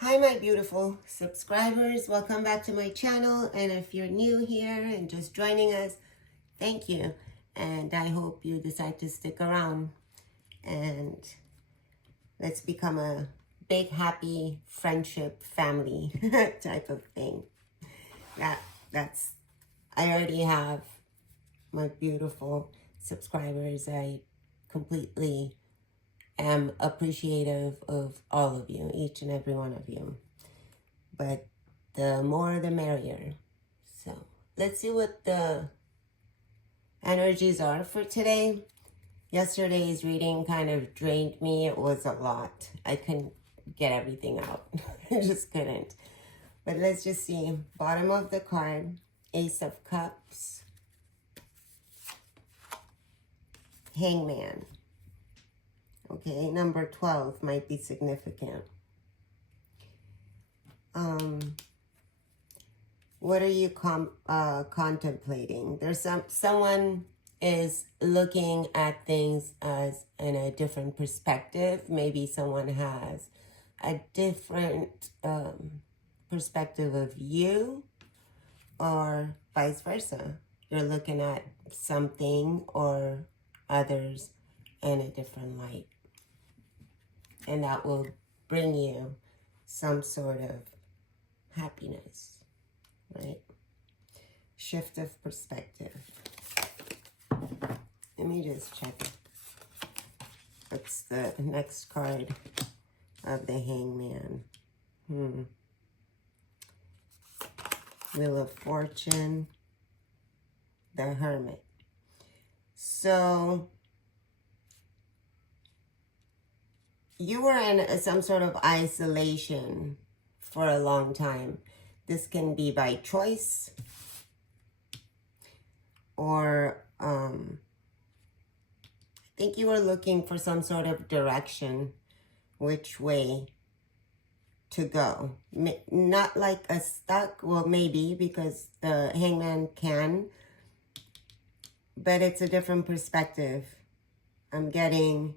Hi my beautiful subscribers, welcome back to my channel, and if you're new here and just joining us, thank you, and I hope you decide to stick around and let's become a big happy friendship family type of thing. That's I already have my beautiful subscribers. I completely am appreciative of all of you, each and every one of you. But the more the merrier. So let's see what the energies are for today. Yesterday's reading kind of drained me. It was a lot. I couldn't get everything out. I just couldn't. But let's just see. Bottom of the card, Ace of Cups, Hangman. Okay, number 12 might be significant. What are you contemplating? There's someone is looking at things as in a different perspective. Maybe someone has a different perspective of you, or vice versa. You're looking at something or others in a different light. And that will bring you some sort of happiness, right? Shift of perspective. Let me just check. What's the next card of the Hangman? Wheel of Fortune, the Hermit. So you were in some sort of isolation for a long time. This can be by choice, or I think you were looking for some sort of direction, which way to go. Not like a stuck, well, maybe, because the Hangman can, but it's a different perspective. I'm getting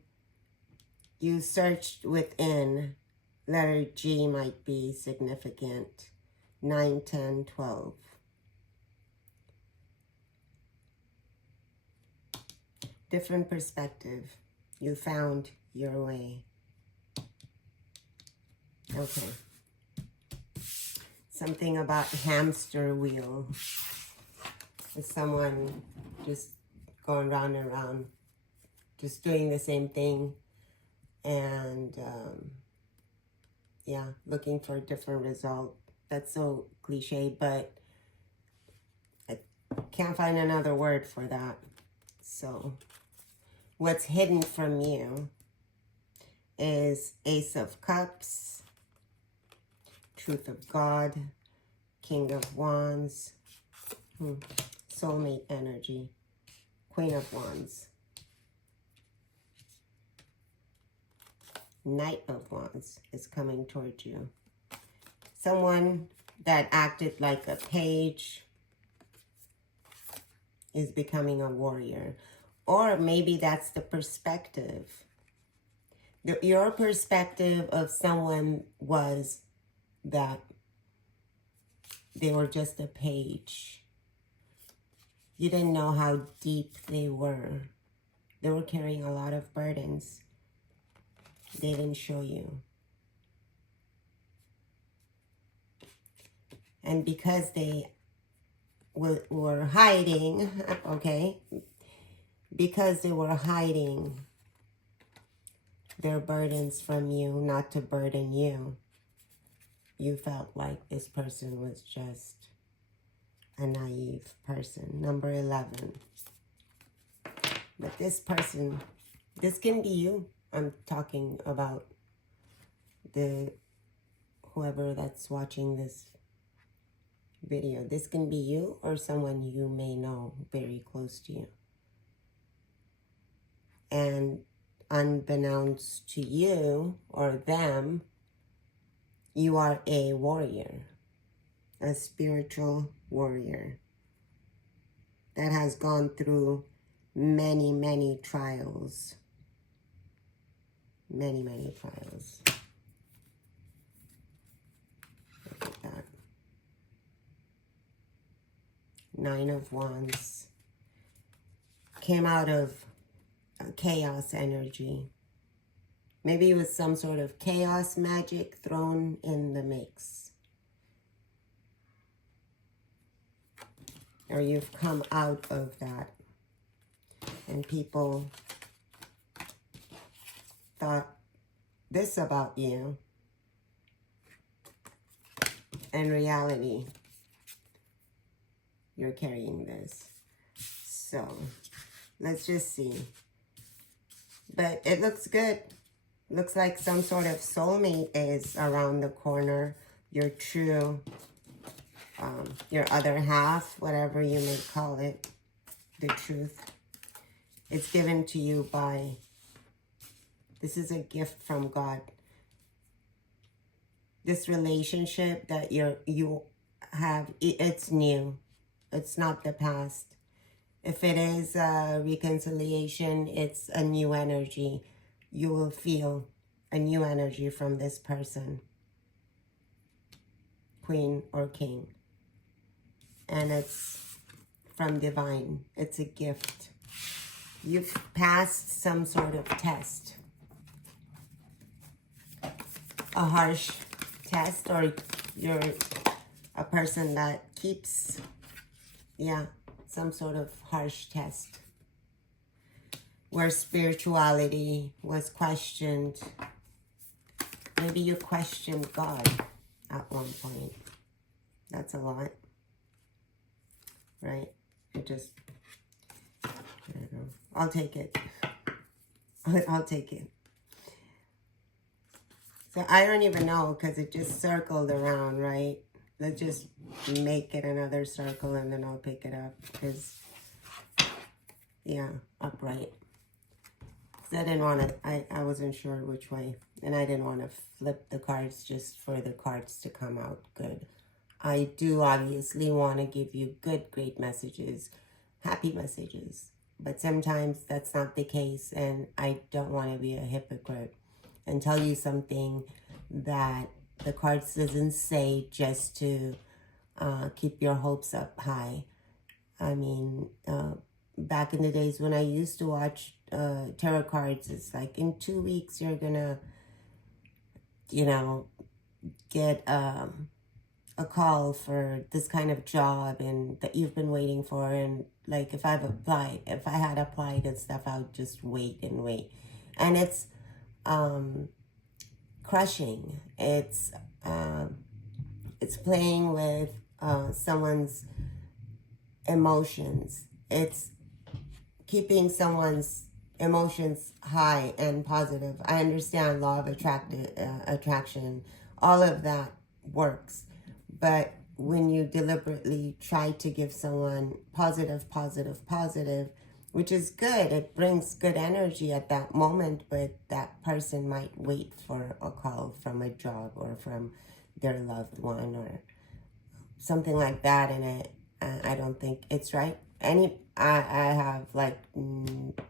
you searched within. Letter G might be significant. 9, 10, 12. Different perspective. You found your way. Okay. Something about hamster wheel. Is someone just going round and round, just doing the same thing, and yeah, looking for a different result. That's so cliche, but I can't find another word for that. So what's hidden from you is Ace of Cups, Truth of God, King of Wands, soulmate energy, Queen of Wands, Knight of Wands is coming towards you. Someone that acted like a page is becoming a warrior. Or maybe that's the perspective. Your perspective of someone was that they were just a page. You didn't know how deep they were. They were carrying a lot of burdens. They didn't show you. And because they were hiding, okay, because they were hiding their burdens from you, not to burden you, you felt like this person was just a naive person. Number 11. But this person, this can be you. I'm talking about whoever that's watching this video. This can be you or someone you may know very close to you. And unbeknownst to you or them, you are a warrior, a spiritual warrior that has gone through many, many trials. Many, many trials. Nine of Wands. Came out of chaos energy. Maybe it was some sort of chaos magic thrown in the mix. Or you've come out of that. And people thought this about you. In reality, you're carrying this. So, let's just see. But it looks good. Looks like some sort of soulmate is around the corner. Your true, your other half, whatever you may call it, the truth. It's given to you by, this is a gift from God. This relationship that you have, it's new. It's not the past. If it is a reconciliation, it's a new energy. You will feel a new energy from this person. Queen or king. And it's from divine. It's a gift. You've passed some sort of test. A harsh test, or you're a person that keeps, some sort of harsh test. Where spirituality was questioned. Maybe you questioned God at one point. That's a lot. Right? It just, I don't know. I'll take it. I'll take it. So I don't even know, because it just circled around, right? Let's just make it another circle and then I'll pick it up. Because, upright. I didn't want to, I wasn't sure which way. And I didn't want to flip the cards just for the cards to come out good. I do obviously want to give you good, great messages, happy messages. But sometimes that's not the case, and I don't want to be a hypocrite and tell you something that the cards doesn't say just to keep your hopes up high. I mean, back in the days when I used to watch tarot cards, it's like in 2 weeks you're gonna, get a call for this kind of job and that you've been waiting for. And like if I had applied and stuff, I would just wait and wait. And it's crushing. It's playing with someone's emotions. It's keeping someone's emotions high and positive. I understand law of attraction. All of that works. But when you deliberately try to give someone positive, which is good, it brings good energy at that moment, but that person might wait for a call from a job or from their loved one or something like that, and I don't think it's right. I have like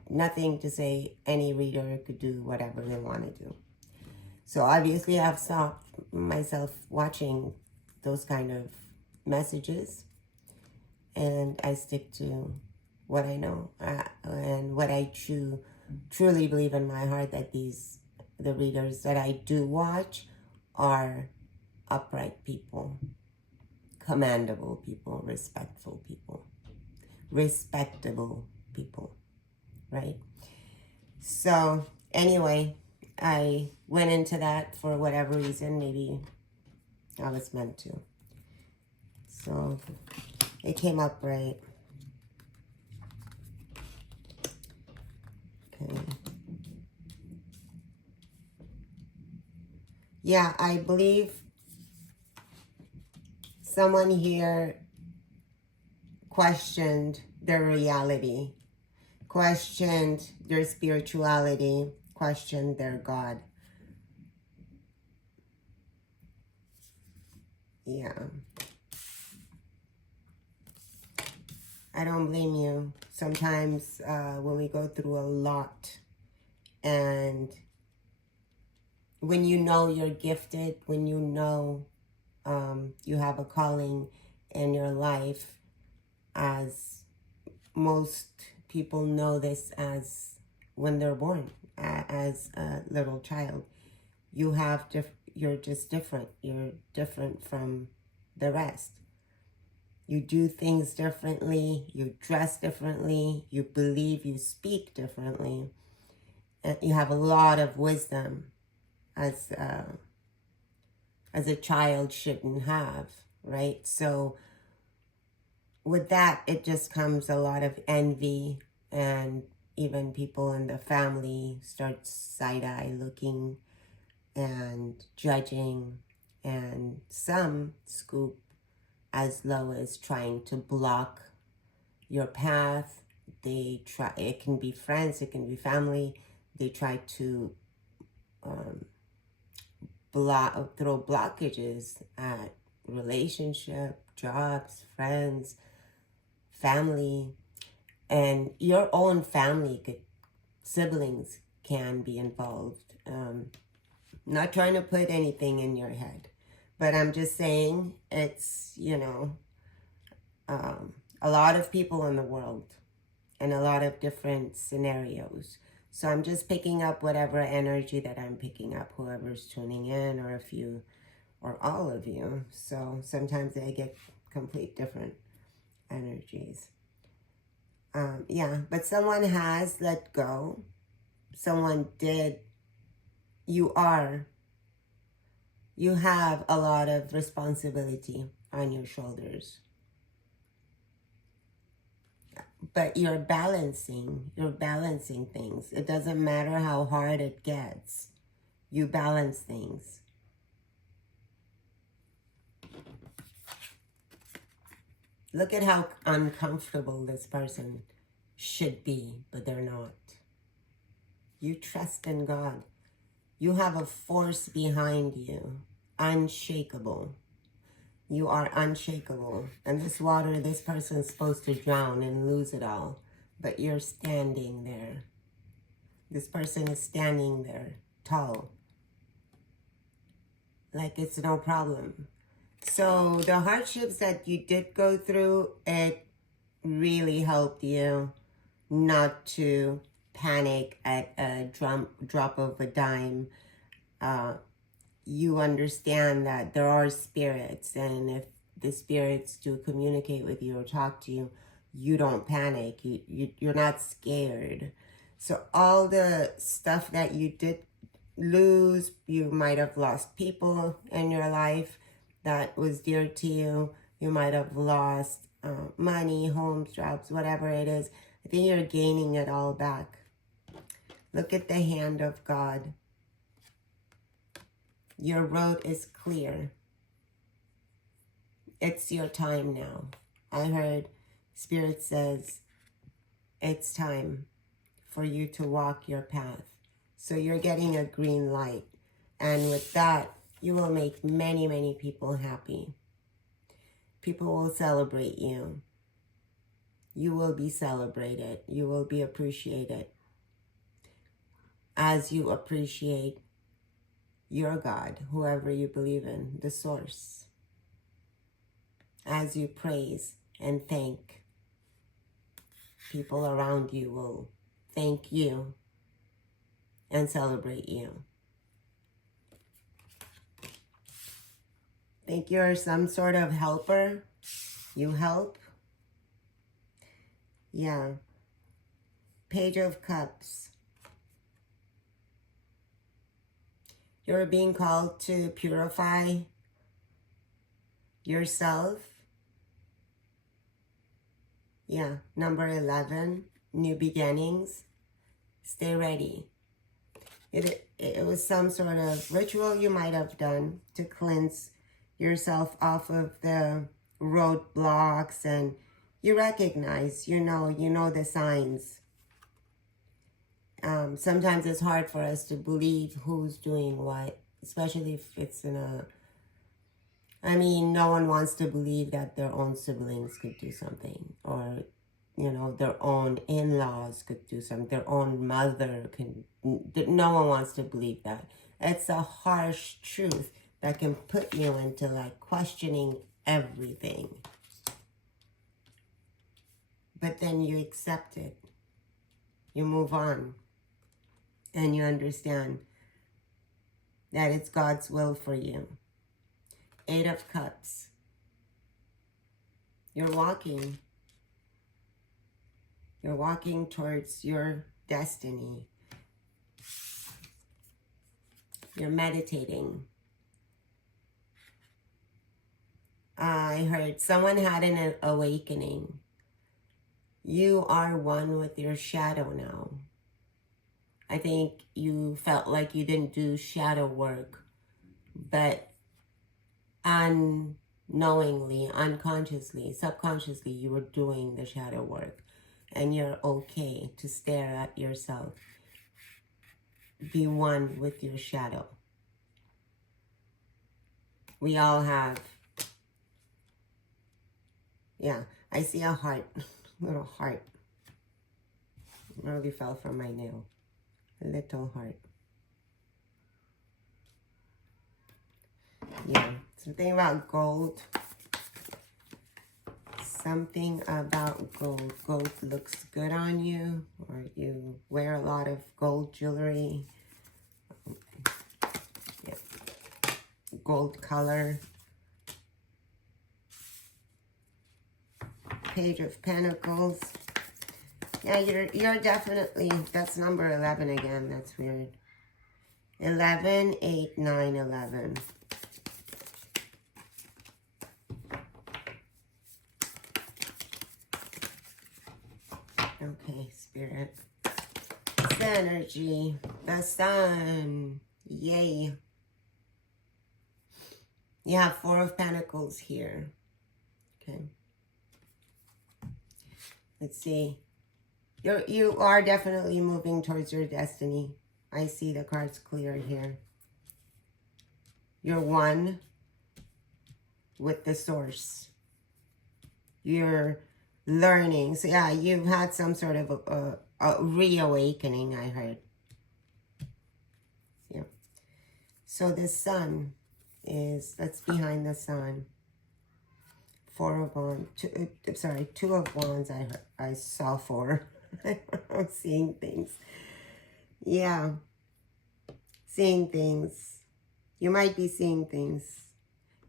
nothing to say. Any reader could do whatever they want to do. So obviously I've stopped myself watching those kind of messages, and I stick to what I know and what I truly believe in my heart, that the readers that I do watch are upright people, commendable people, respectful people, respectable people, right? So anyway, I went into that for whatever reason. Maybe I was meant to. So it came up right. Okay. Yeah, I believe someone here questioned their reality, questioned their spirituality, questioned their God. Yeah. I don't blame you. Sometimes when we go through a lot, and when you know you're gifted, when you know you have a calling in your life, as most people know this as when they're born, as a little child. You're just different. You're different from the rest. You do things differently, you dress differently, you believe, you speak differently. And you have a lot of wisdom as a child shouldn't have, right? So with that, it just comes a lot of envy, and even people in the family start side-eye looking and judging, and some scoop as low as trying to block your path. They try, it can be friends, it can be family. They try to throw blockages at relationship, jobs, friends, family, and your own family siblings can be involved. Not trying to put anything in your head, but I'm just saying it's, a lot of people in the world and a lot of different scenarios. So I'm just picking up whatever energy that I'm picking up, whoever's tuning in, or if you, or all of you. So sometimes I get complete different energies. Yeah, but someone has let go. Someone did. You have a lot of responsibility on your shoulders. But you're balancing things. It doesn't matter how hard it gets. You balance things. Look at how uncomfortable this person should be, but they're not. You trust in God. You have a force behind you, unshakable. You are unshakable. And this water, this person's supposed to drown and lose it all, but you're standing there. This person is standing there, tall, like it's no problem. So the hardships that you did go through, it really helped you not to panic at a drop of a dime. You understand that there are spirits, and if the spirits do communicate with you or talk to you, you don't panic. You're not scared. So all the stuff that you did lose, you might have lost people in your life that was dear to you. You might have lost money, homes, jobs, whatever it is. I think you're gaining it all back. Look at the hand of God. Your road is clear. It's your time now. I heard Spirit says it's time for you to walk your path. So you're getting a green light. And with that, you will make many, many people happy. People will celebrate you. You will be celebrated. You will be appreciated. As you appreciate your God, whoever you believe in, the source. As you praise and thank, people around you will thank you and celebrate you. Think you're some sort of helper? You help? Yeah. Page of Cups. You're being called to purify yourself. Yeah. Number 11, new beginnings. Stay ready. It was some sort of ritual you might have done to cleanse yourself off of the roadblocks, and you recognize, you know the signs. Sometimes it's hard for us to believe who's doing what, especially if it's no one wants to believe that their own siblings could do something, or, their own in-laws could do something, their own mother can. No one wants to believe that. It's a harsh truth that can put you into questioning everything. But then you accept it. You move on. And you understand that it's God's will for you. 8 of Cups. You're walking. You're walking towards your destiny. You're meditating. I heard someone had an awakening. You are one with your shadow now. I think you felt like you didn't do shadow work, but unknowingly, unconsciously, subconsciously, you were doing the shadow work. And you're okay to stare at yourself. Be one with your shadow. We all have. Yeah, I see a heart, little heart. It really fell from my nail. A little heart. Yeah, something about gold. Something about gold. Gold looks good on you, or you wear a lot of gold jewelry. Yeah. Gold color. Page of Pentacles. Yeah, you're definitely, that's number 11 again. That's weird. 11, 8, 9, 11. Okay, Spirit. It's energy. The Sun. Yay. You have 4 of Pentacles here. Okay. Let's see. You are definitely moving towards your destiny. I see the cards clear here. You're one with the source. You're learning. So yeah, you've had some sort of a reawakening, I heard. Yeah. So the Sun is, that's behind the Sun. 4 of Wands. Sorry, 2 of Wands. I saw 4. I'm seeing things. Yeah. Seeing things. You might be seeing things.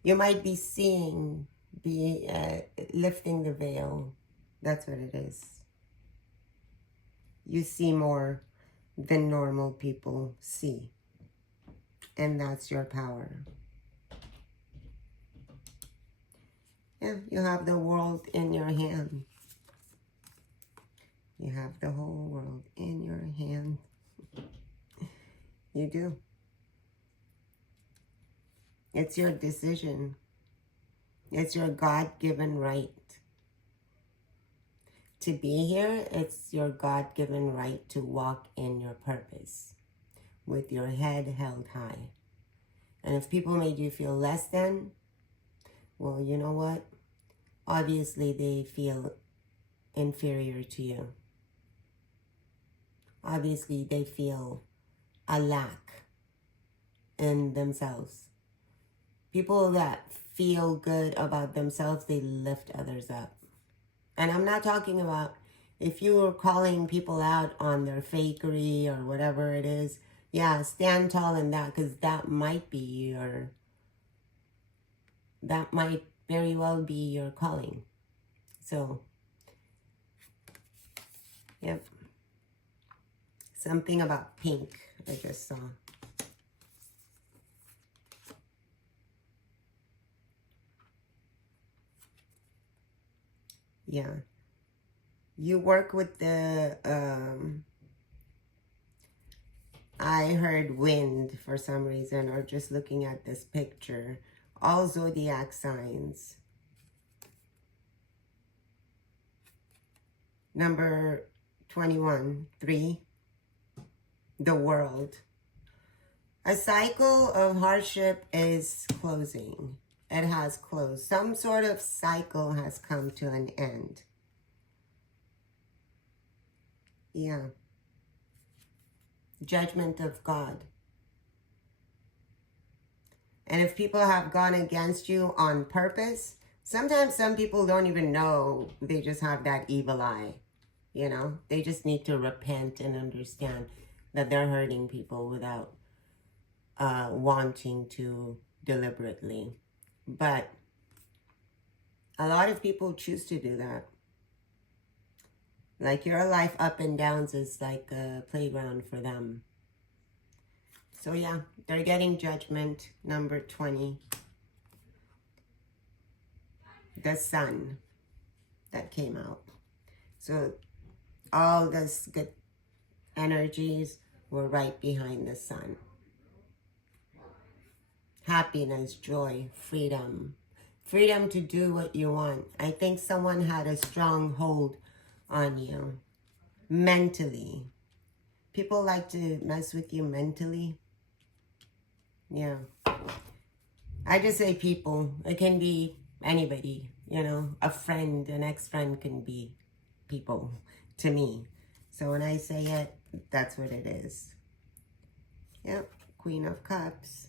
You might be seeing, lifting the veil. That's what it is. You see more than normal people see. And that's your power. Yeah, you have the world in your hand. You have the whole world in your hand. You do. It's your decision. It's your God-given right to be here. It's your God-given right to walk in your purpose with your head held high. And if people made you feel less than, well, you know what? Obviously, they feel inferior to you. Obviously, they feel a lack in themselves. People that feel good about themselves, they lift others up. And I'm not talking about if you were calling people out on their fakery or whatever it is. Yeah, stand tall in that, because that might be that might very well be your calling. So, yep. Something about pink I just saw. Yeah. You work with the, I heard wind for some reason, or just looking at this picture. All zodiac signs. Number 21, 3. The world. A cycle of hardship is closing. It has closed. Some sort of cycle has come to an end. Yeah. Judgment of God. And if people have gone against you on purpose, Sometimes some people don't even know they just have that evil eye. They just need to repent and understand that they're hurting people without wanting to deliberately. But a lot of people choose to do that. Like your life up and downs is like a playground for them. So yeah, they're getting judgment. Number 20. The sun that came out. So all those good energies were right behind the sun. Happiness, joy, freedom. Freedom to do what you want. I think someone had a strong hold on you mentally. People like to mess with you mentally. Yeah. I just say people. It can be anybody, a friend, an ex-friend can be people to me. So when I say it, that's what it is. Yep, Queen of Cups.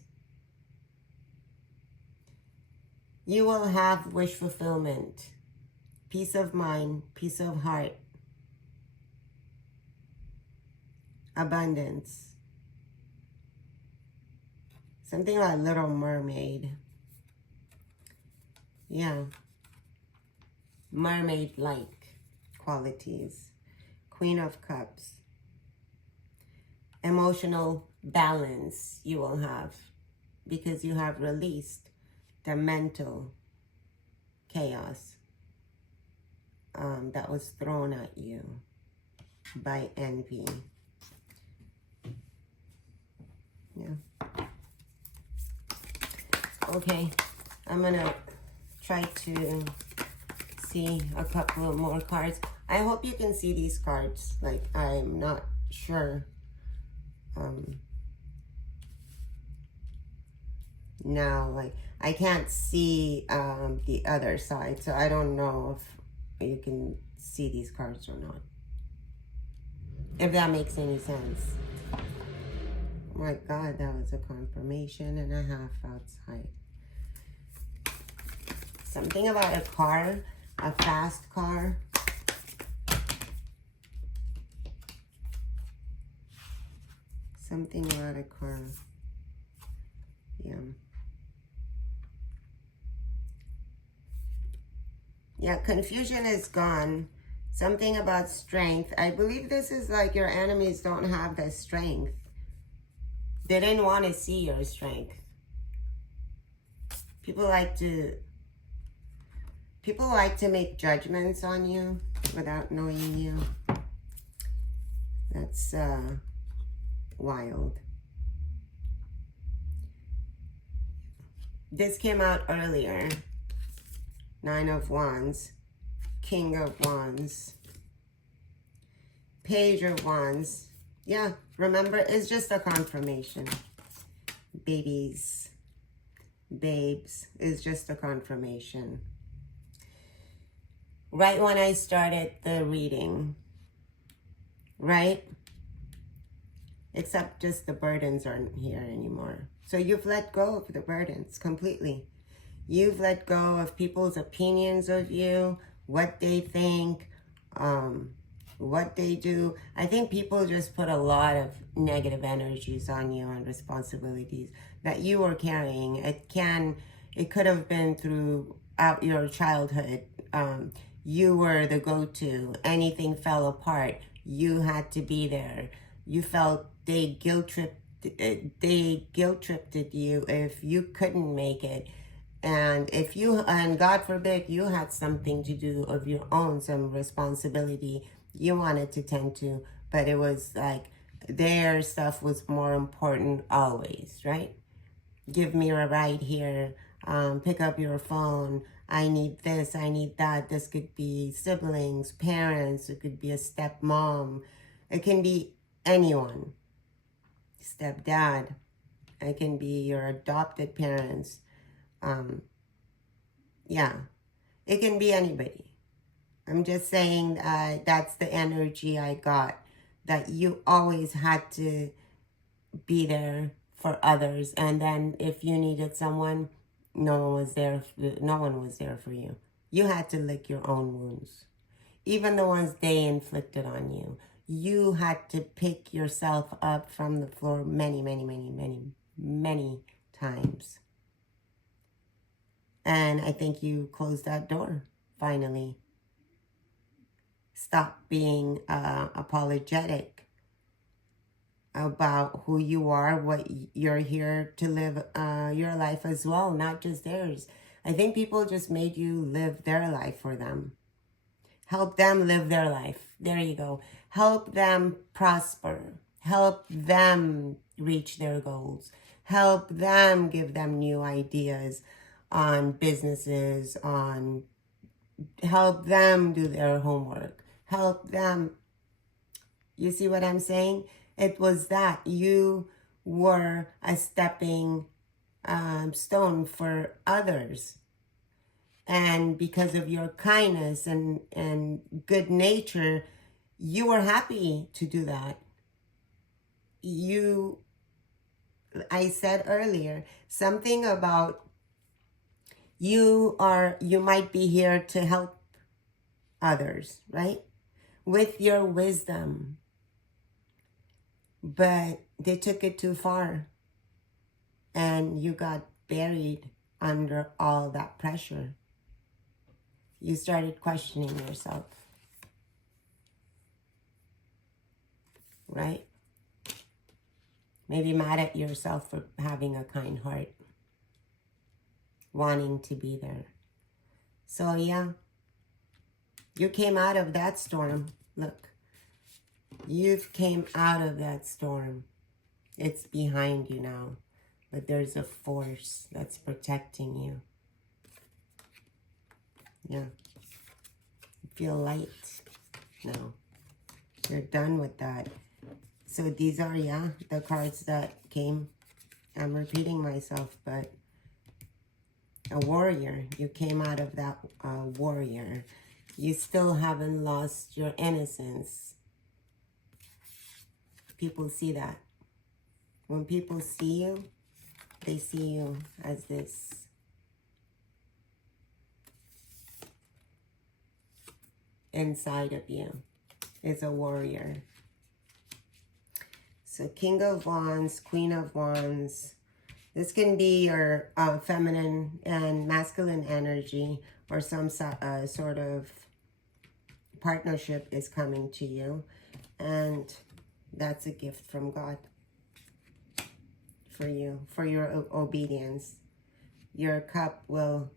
You will have wish fulfillment, peace of mind, peace of heart, abundance. Something like Little Mermaid. Yeah. Mermaid-like qualities. Queen of Cups. Emotional balance you will have because you have released the mental chaos that was thrown at you by envy. Yeah. Okay, I'm gonna try to see a couple of more cards. I hope you can see these cards. Like, I'm not sure. Now, like, I can't see the other side, so I don't know if you can see these cards or not. If that makes any sense. Oh my God, that was a confirmation and a half outside. Something about a car, a fast car. Something about a car. Yeah. Yeah, confusion is gone. Something about strength. I believe this is like your enemies don't have the strength. They didn't want to see your strength. People like to make judgments on you without knowing you. That's wild. This came out earlier. 9 of Wands, King of Wands, Page of Wands. Yeah, remember, it's just a confirmation. Babies, babes, is just a confirmation. Right when I started the reading, right? Except just the burdens aren't here anymore. So you've let go of the burdens completely. You've let go of people's opinions of you, what they think, what they do. I think people just put a lot of negative energies on you and responsibilities that you were carrying. It could have been throughout your childhood. You were the go-to. Anything fell apart, you had to be there. You felt they guilt-tripped you if you couldn't make it. And and God forbid, you had something to do of your own, some responsibility you wanted to tend to, but it was like their stuff was more important always, right? Give me a ride here, pick up your phone, I need this, I need that. This could be siblings, parents, it could be a stepmom, it can be anyone, stepdad, it can be your adopted parents. Yeah, it can be anybody. I'm just saying that's the energy I got, that you always had to be there for others. And then if you needed someone, no one was there for you. You had to lick your own wounds. Even the ones they inflicted on you. You had to pick yourself up from the floor many, many, many, many, many times. And I think you closed that door, finally. Stop being apologetic about who you are, what you're here to live your life as well, not just theirs. I think people just made you live their life for them. Help them live their life. There you go. Help them prosper. Help them reach their goals. Help them, give them new ideas on businesses, help them do their homework. Help them. You see what I'm saying? It was that you were a stepping stone for others. And because of your kindness and good nature, you were happy to do that. I said earlier, something about you might be here to help others, right? With your wisdom. But they took it too far. And you got buried under all that pressure. You started questioning yourself. Right? Maybe mad at yourself for having a kind heart. Wanting to be there. So yeah. You came out of that storm. Look. You came out of that storm. It's behind you now. But there's a force that's protecting you. Yeah. You feel light? No. You're done with that. So these are, yeah, the cards that came. I'm repeating myself, but a warrior. You came out of that warrior. You still haven't lost your innocence. People see that. When people see you, they see you as this inside of you is a warrior. So King of Wands, Queen of Wands. This can be your feminine and masculine energy, or some sort of partnership is coming to you. And that's a gift from God for you, for your obedience. Your cup will,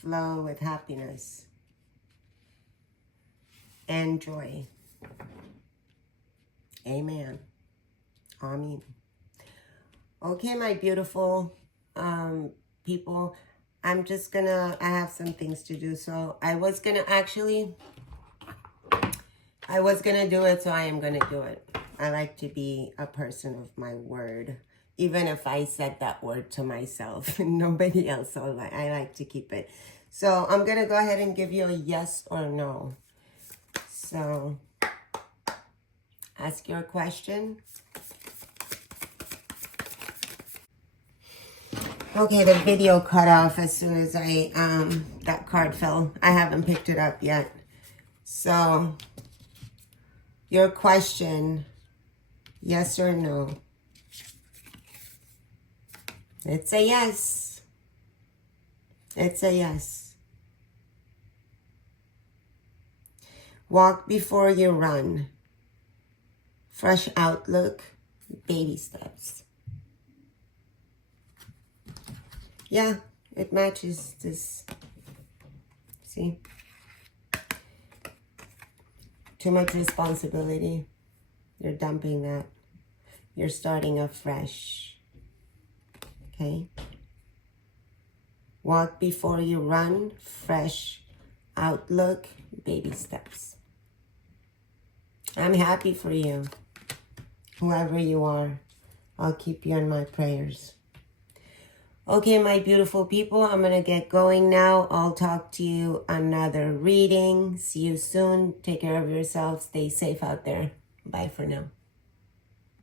flow with happiness and joy. Amen. Amen. Okay, my beautiful people, I have some things to do. So I was gonna do it, so I am gonna do it. I like to be a person of my word. Even if I said that word to myself and nobody else, so I like to keep it. So I'm gonna go ahead and give you a yes or no. So ask your question. Okay, the video cut off as soon as that card fell. I haven't picked it up yet. So your question, yes or no? It's a yes. It's a yes. Walk before you run. Fresh outlook, baby steps. Yeah, it matches this. See? Too much responsibility. You're dumping that. You're starting afresh. Okay? Walk before you run. Fresh outlook, baby steps. I'm happy for you. Whoever you are, I'll keep you in my prayers. Okay, my beautiful people, I'm going to get going now. I'll talk to you another reading. See you soon. Take care of yourself. Stay safe out there. Bye for now.